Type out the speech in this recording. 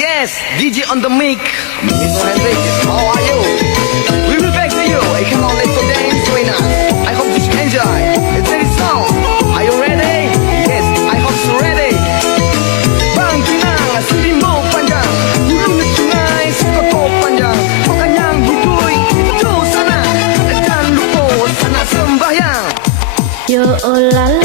Yes, DJ on the mic. Mr. Hendrik, how are you? We will back to you. I come on, let's go dance with us. I hope you enjoy. It's very sound. Are you ready? Yes, I hope so ready. Bang Pinang, sini mau panjang. Hulu sungai, sekoto panjang. Makan yang hidui, itu sana. Dan lupa sana sembahyang. Yo la